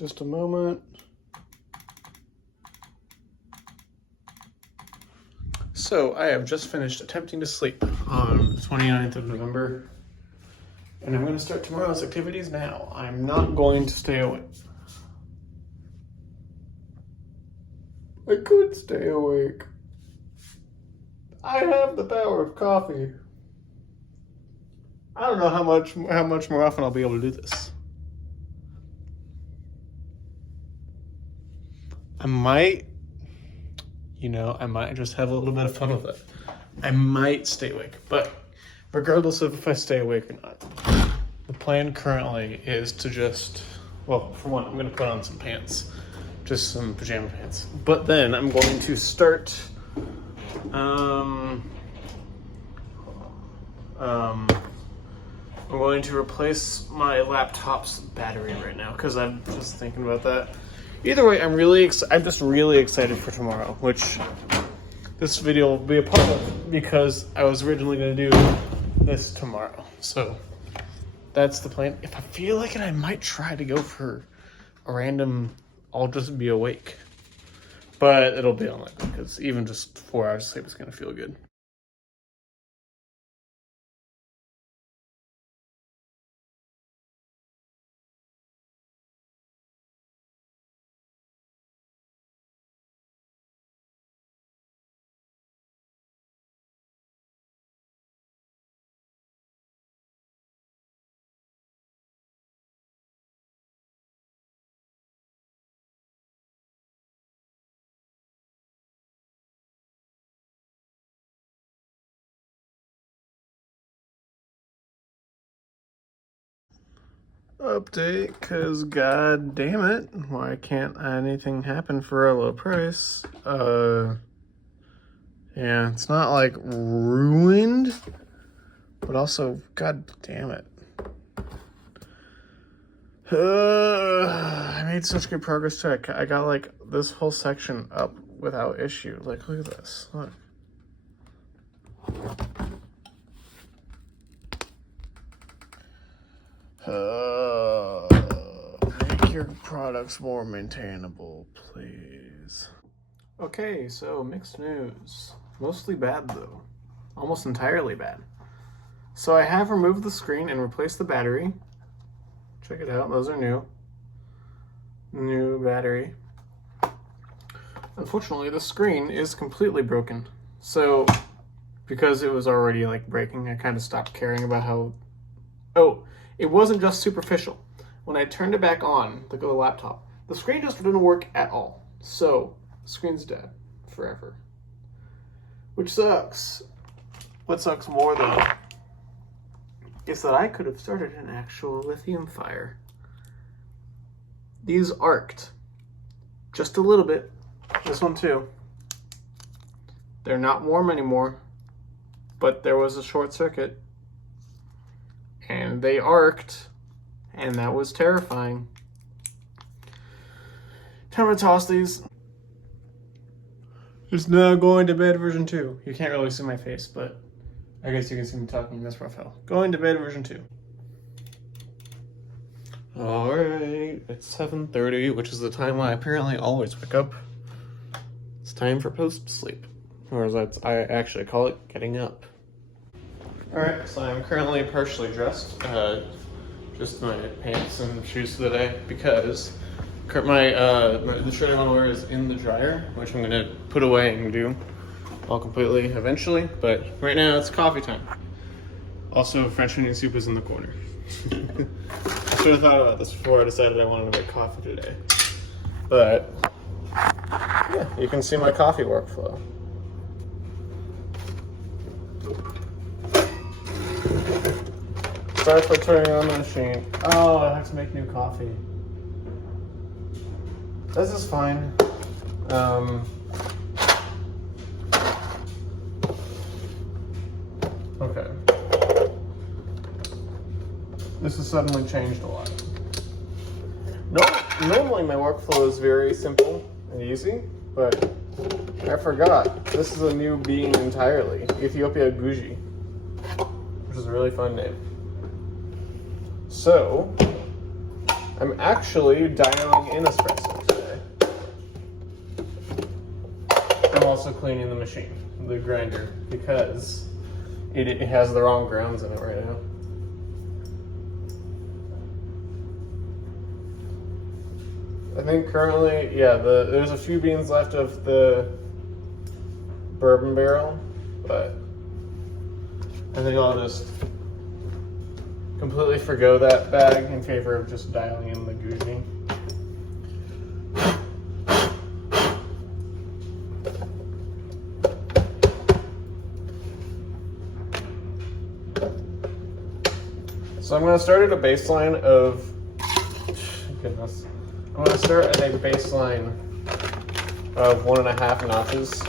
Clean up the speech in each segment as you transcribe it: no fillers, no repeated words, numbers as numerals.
Just a moment. So I have just finished attempting to sleep on the 29th of November. And I'm going to start tomorrow's activities now. I'm not going to stay awake. I could stay awake. I have the power of coffee. I don't know how much more often I'll be able to do this. I might just have a little bit of fun with it. I might stay awake, but regardless of if I stay awake or not, the plan currently is to just, well, for one, I'm going to put on some pants, just some pajama pants. But then I'm going to start, I'm going to replace my laptop's battery right now because I'm just thinking about that. Either way, I'm just really excited for tomorrow, which this video will be a part of because I was originally going to do this tomorrow. So that's the plan. If I feel like it, I might try to go for a random, I'll just be awake. But it'll be unlikely because even just 4 hours of sleep is going to feel good. Update, because god damn it, why can't anything happen for a low price? Yeah, it's not like ruined, but also god damn it. I made such good progress too. I got like this whole section up without issue. Like, look at this. Look. Make your products more maintainable, please. Okay, so mixed news. Mostly bad though. Almost entirely bad. So I have removed the screen and replaced the battery. Check it out, those are new. New battery. Unfortunately, the screen is completely broken. So, because it was already like breaking, I kind of stopped caring about how... Oh, it wasn't just superficial. When I turned it back on, the laptop, the screen just didn't work at all. So, the screen's dead forever. Which sucks. What sucks more though is that I could have started an actual lithium fire. These arced just a little bit. This one too. They're not warm anymore, but there was a short circuit and they arced, and that was terrifying. Time to toss these. It's now going to bed version 2. You can't really see my face, but I guess you can see me talking in this profile. Going to bed version 2. Alright, it's 7:30, which is the time I apparently always wake up. It's time for post-sleep. Or as I actually call it, getting up. Alright, so I'm currently partially dressed. Just my pants and shoes for the day because the shirt I want to wear is in the dryer, which I'm going to put away and do all completely eventually. But right now it's coffee time. Also, French onion soup is in the corner. I should have thought about this before I decided I wanted to make coffee today. But yeah, you can see my coffee workflow. Start by turning on the machine. Oh, I have to make new coffee. This is fine. Okay. This has suddenly changed a lot. Normally my workflow is very simple and easy, but I forgot. This is a new bean entirely. Ethiopia Guji, which is a really fun name. So, I'm actually dialing in espresso today. I'm also cleaning the machine, the grinder, because it has the wrong grounds in it right now. I think currently, yeah, there's a few beans left of the bourbon barrel, but I think I'll just completely forgo that bag in favor of just dialing in the Gouji. So I'm going to start at a baseline of, goodness, I'm going to start at a baseline of 1.5 notches.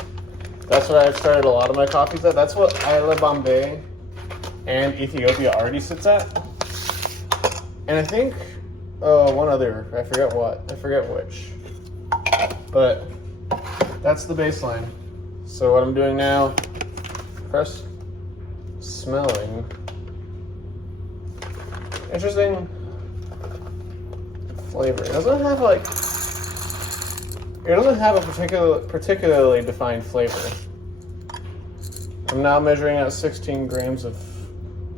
That's what I've started a lot of my coffees at. That's what Isla Bombay and Ethiopia already sits at. And I think one other, I forget which. But that's the baseline. So what I'm doing now, first smelling. Interesting flavor. It doesn't have a particularly defined flavor. I'm now measuring out 16 grams of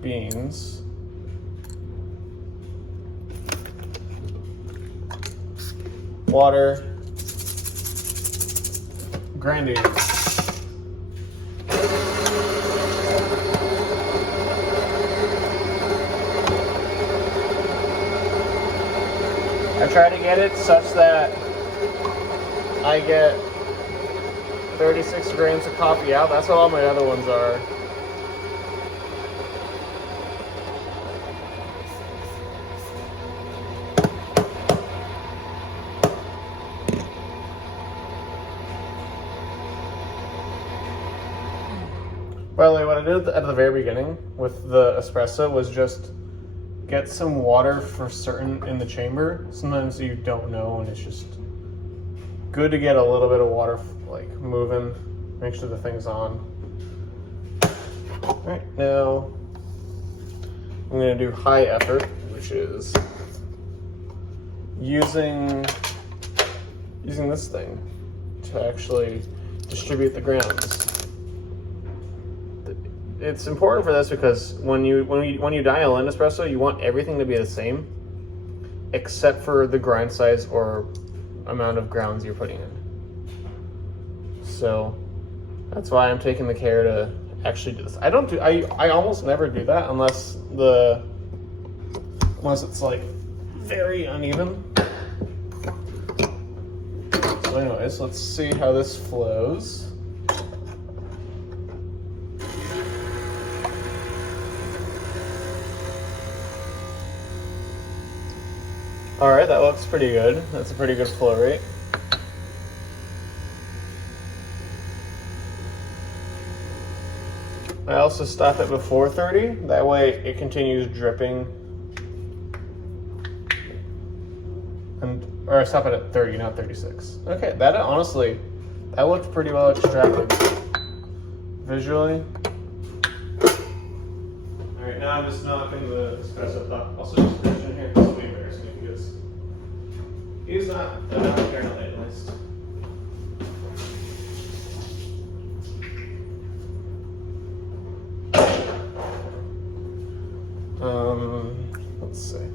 beans. Water. Grinding. I try to get it such that I get 36 grams of coffee out. That's what all my other ones are. By the way, what I did at the very beginning with the espresso was just get some water for certain in the chamber. Sometimes you don't know, and it's just good to get a little bit of water like moving, make sure the thing's on. All right, now I'm gonna do high effort, which is using this thing to actually distribute the grounds. It's important for this because when you dial in espresso, you want everything to be the same, except for the grind size or amount of grounds you're putting in. So that's why I'm taking the care to actually do this. I almost never do that unless it's like very uneven. So anyways, let's see how this flows. All right, that looks pretty good. That's a pretty good flow rate. I also stop it before 30. That way it continues dripping. Or I stop it at 30, not 36. Okay, that honestly, that looked pretty well extracted visually. All right, now I'm just knocking the espresso top. Also just Christian here, this will be embarrassing because he's not apparently at least. Let's see.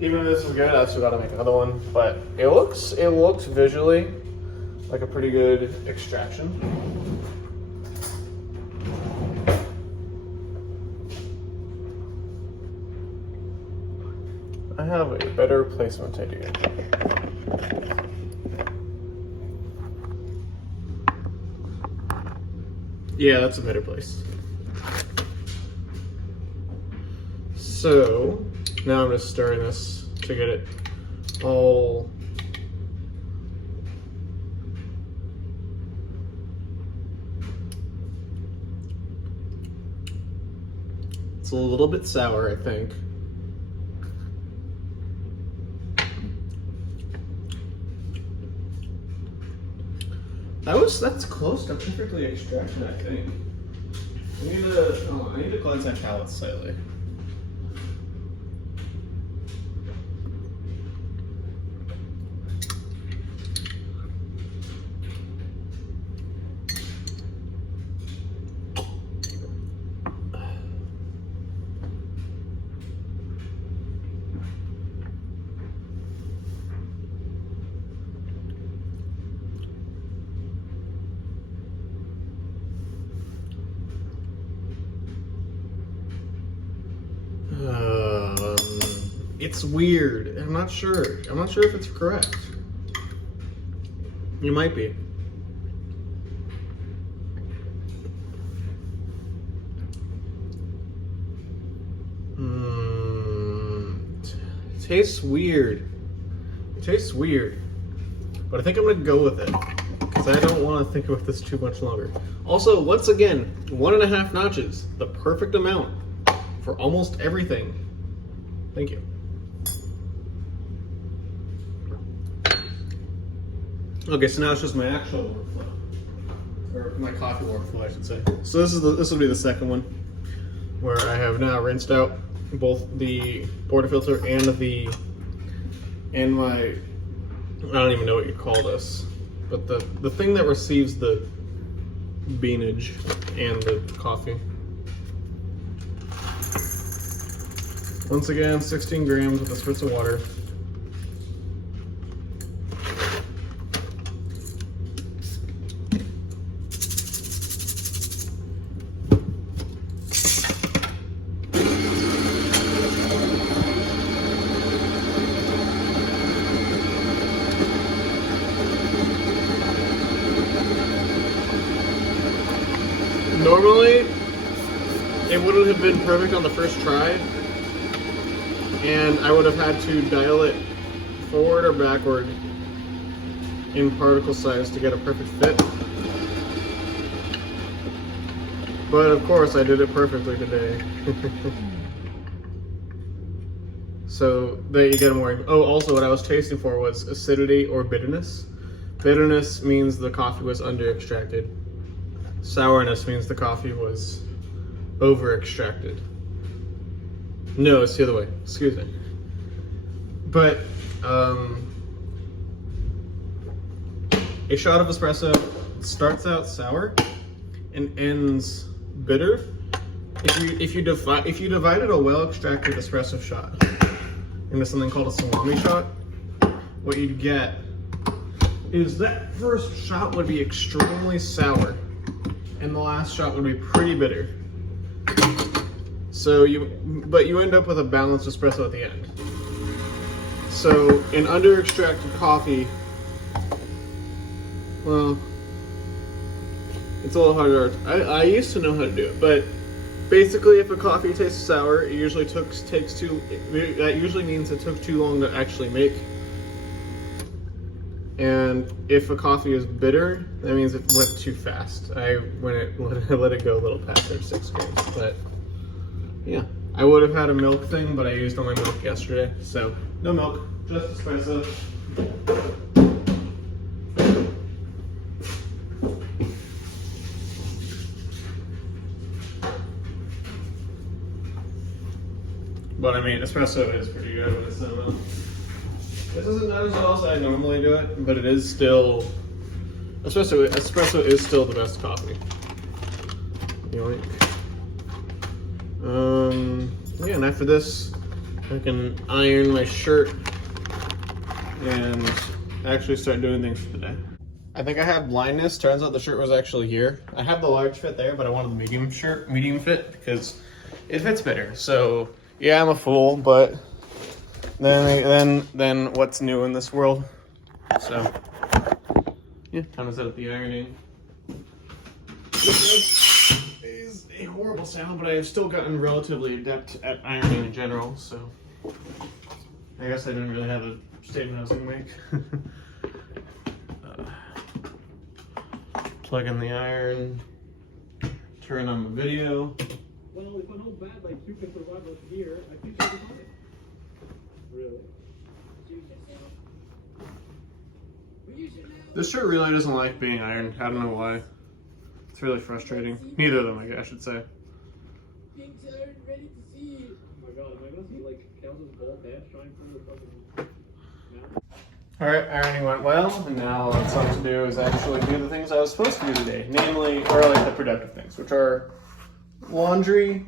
Even if this is good, I still gotta make another one. But it looks visually like a pretty good extraction. I have a better placement idea. Yeah, that's a better place. So now I'm just stirring this to get it all it's a little bit sour, I think. That's close to perfectly extraction, I think. I need to cleanse my palate slightly. It's weird. I'm not sure. I'm not sure if it's correct. You might be. Tastes weird. It tastes weird. But I think I'm gonna go with it. Because I don't want to think about this too much longer. Also, once again, 1.5 notches. The perfect amount for almost everything. Thank you. Okay, so now it's just my actual workflow. Or my coffee workflow, I should say. So this will be the second one. Where I have now rinsed out both the portafilter and my, I don't even know what you call this, but the thing that receives the beanage and the coffee. Once again, 16 grams with a spritz of water. Normally, it wouldn't have been perfect on the first try, and I would have had to dial it forward or backward in particle size to get a perfect fit. But of course, I did it perfectly today. So there you get more. Oh, also what I was tasting for was acidity or bitterness. Bitterness means the coffee was under extracted. Sourness means the coffee was over extracted. No, it's the other way. Excuse me. But a shot of espresso starts out sour and ends bitter. If you divided a well extracted espresso shot into something called a salami shot, what you'd get is that first shot would be extremely sour. And the last shot would be pretty bitter. So but you end up with a balanced espresso at the end. So in under extracted coffee, well, it's a little harder. I used to know how to do it, but basically if a coffee tastes sour, it usually that usually means it took too long to actually make. And if a coffee is bitter, that means it went too fast. I let it go a little past their 6 grams. But yeah, I would have had a milk thing, but I used all my milk yesterday. So no milk, just espresso. But I mean, espresso is pretty good with cinnamon. This isn't not as well as I normally do it, but it is still, espresso is still the best coffee. Yoink. Yeah, and after this, I can iron my shirt and actually start doing things for the day. I think I have blindness. Turns out the shirt was actually here. I have the large fit there, but I wanted the medium fit because it fits better. So yeah, I'm a fool, but then what's new in this world? So yeah, time to set up the ironing. This is a horrible sound, but I have still gotten relatively adept at ironing in general, so I guess I didn't really have a statement I was gonna make. Plug in the iron, turn on the video. Well, if I know bad like you can survive with here, I think you'll be fine. Really? This shirt really doesn't like being ironed. I don't know why. It's really frustrating. Neither of them, I should say. Pink shirt, ready to see. Oh my god, am I gonna see like Kelsey's bald head shine from the fucking mouth? Alright, ironing went well, and now all it's left to do is actually do the things I was supposed to do today. Namely, or like the productive things, which are laundry,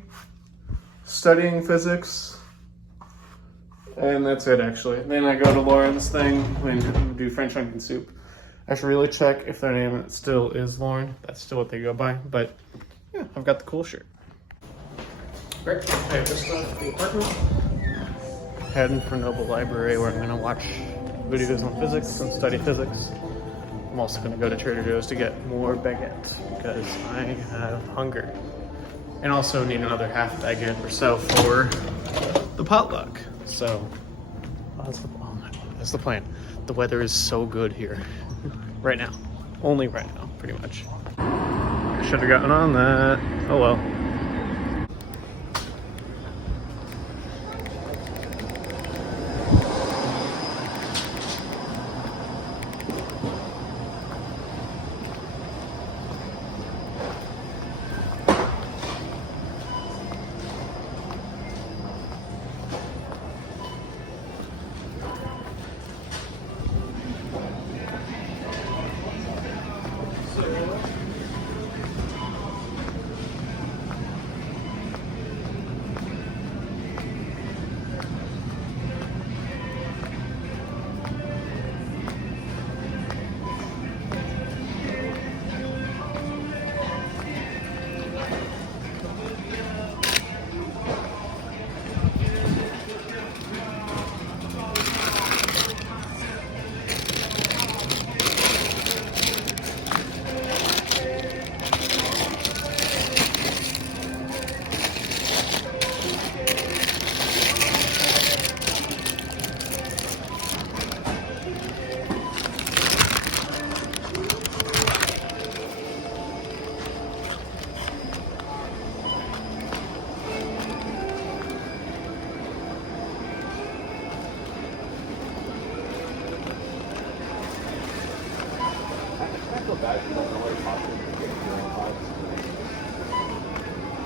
studying physics, and that's it actually. Then I go to Lauren's thing and do French onion soup. I should really check if their name still is Lauren. That's still what they go by, but yeah, I've got the cool shirt. Great. Okay, just left the apartment. heading for Noble Library where I'm going to watch videos on physics and study physics. I'm also going to go to Trader Joe's to get more baguette because I have hunger. And also need another half baguette or so for the potluck. So that's the plan. The weather is so good here right now. Only right now, pretty much. I should have gotten on that. Oh well.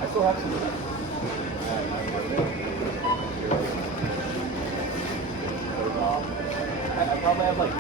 I still have some of that. I probably have like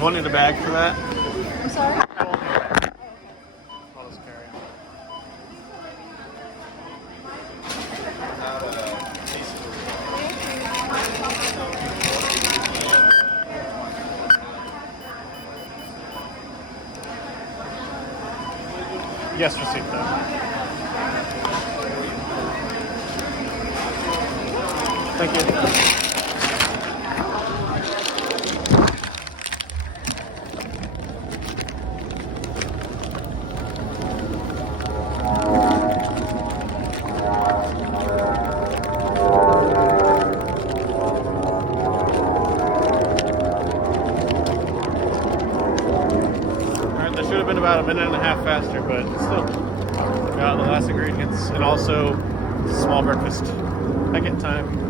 One need a bag for that? I'm sorry? I won't need a bag. I'll just carry on. Yes, receipt though. Thank you. That should have been about a minute and a half faster, but still got the last ingredients and also small breakfast. Second time.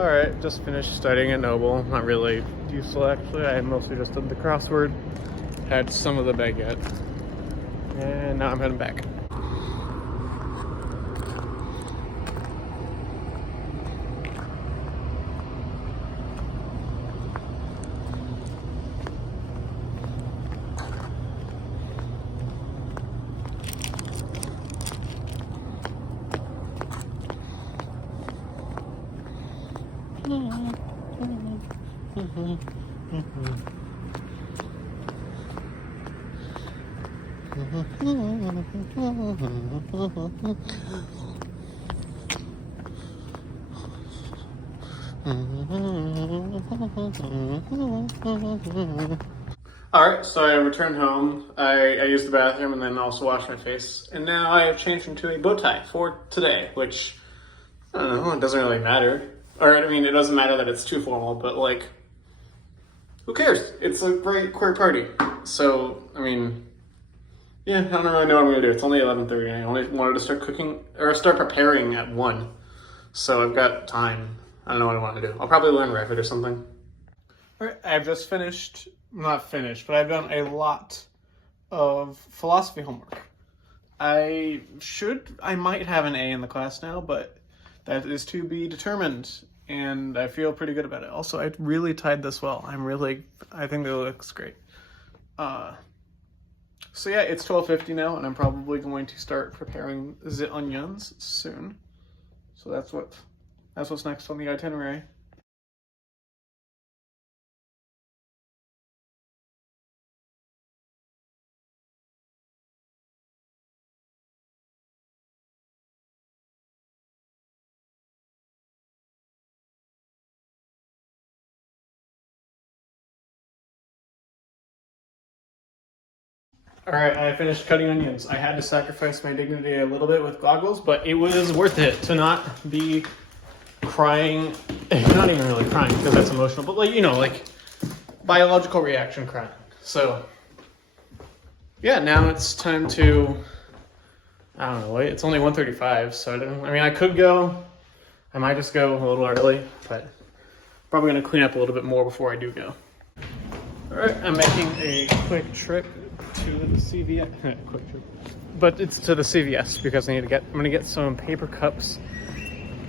Alright, just finished studying at Noble. Not really useful actually. I mostly just did the crossword, had some of the baguette, and now I'm heading back. Alright, so I returned home. I used the bathroom and then also washed my face. And now I have changed into a bow tie for today, which, I don't know, it doesn't really matter. Or, I mean, it doesn't matter that it's too formal, but like, who cares? It's a great queer party. So, I mean, yeah, I don't really know what I'm gonna do. It's only 11:30 and I only wanted to start cooking, or start preparing at 1. So I've got time. I don't know what I want to do. I'll probably learn Revit or something. Alright, I've just finished, not finished, but I've done a lot of philosophy homework. I might have an A in the class now, but that is to be determined, and I feel pretty good about it. Also, I really tied this well. I think it looks great. So yeah, it's 12:50 now, and I'm probably going to start preparing the onions soon. So that's what's next on the itinerary. Alright, I finished cutting onions. I had to sacrifice my dignity a little bit with goggles, but it was worth it to not be crying. Not even really crying, because that's emotional, but like, you know, like biological reaction crying. So, yeah, now it's time to, I don't know, it's only 1:35, so I could go. I might just go a little early, but probably going to clean up a little bit more before I do go. Alright, I'm making a quick trip to the CVS. Quick trip. But it's to the CVS because I'm going to get some paper cups.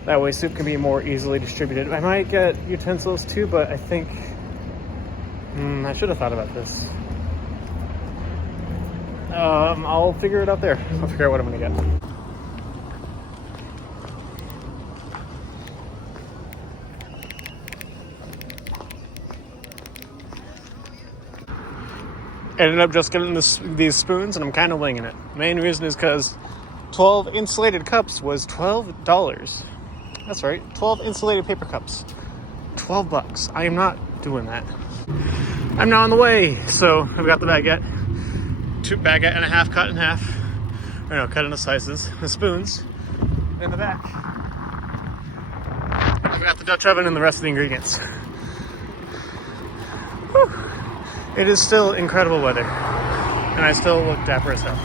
That way soup can be more easily distributed. I might get utensils too, but I think I should have thought about this. I'll figure it out there. I'll figure out what I'm going to get. Ended up just getting these spoons, and I'm kind of winging it. Main reason is because 12 insulated cups was $12. That's right, 12 insulated paper cups. $12. I am not doing that. I'm now on the way. So I've got the baguette. 2 baguette and a half cut in half. Or no, cut into slices. The spoons in the back. I've got the Dutch oven and the rest of the ingredients. Whew. It is still incredible weather, and I still look dapper as hell.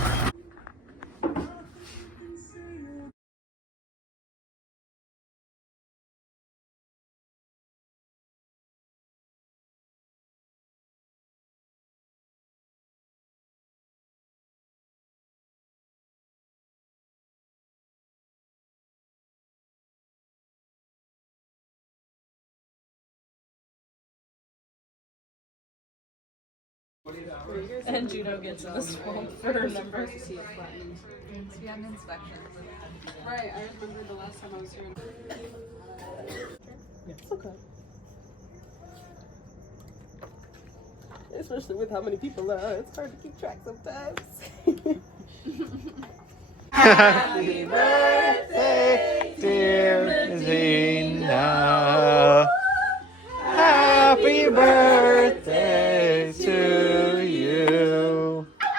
And Juno gets in the swamp for her number. See on inspection. Right, I remember the last time I was here. It's okay. Especially with how many people there are, it's hard to keep track sometimes. Happy birthday, dear Zena. Happy birthday to you. I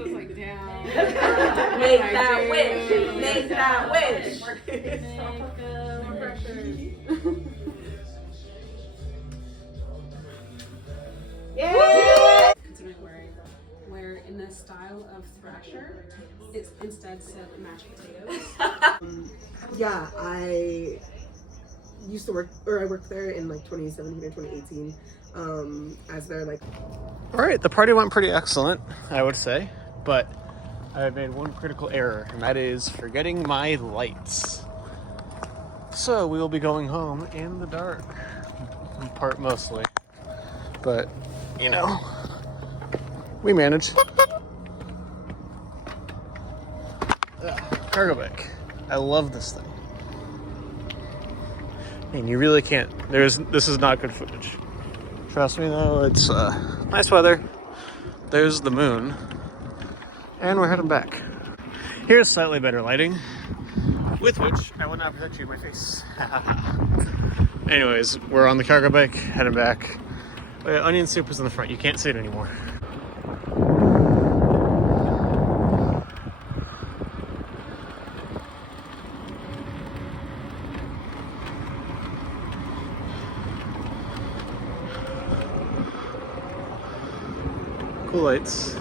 was like, damn. Make that wish. Make that wish. Considering wearing where in the style of Thrasher, it instead said mashed potatoes. Yeah, I used to work, or I worked there in like 2017 or 2018 as their like. All right, the party went pretty excellent, I would say, but I made one critical error, and that is forgetting my lights. So we will be going home in the dark, part mostly, but you know, we managed. Cargo bike. I love this thing. And you really can't. This is not good footage. Trust me though, it's nice weather. There's the moon. And we're heading back. Here's slightly better lighting, with which I will not protect you in my face. Anyways, we're on the cargo bike, heading back. Onion soup is in the front. You can't see it anymore. Cool lights.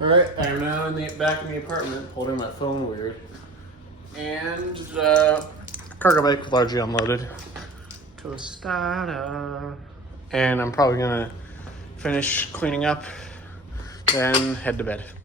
Alright, I am now back in the apartment, holding my phone weird. And cargo bike largely unloaded. Tostada. And I'm probably gonna finish cleaning up, then head to bed.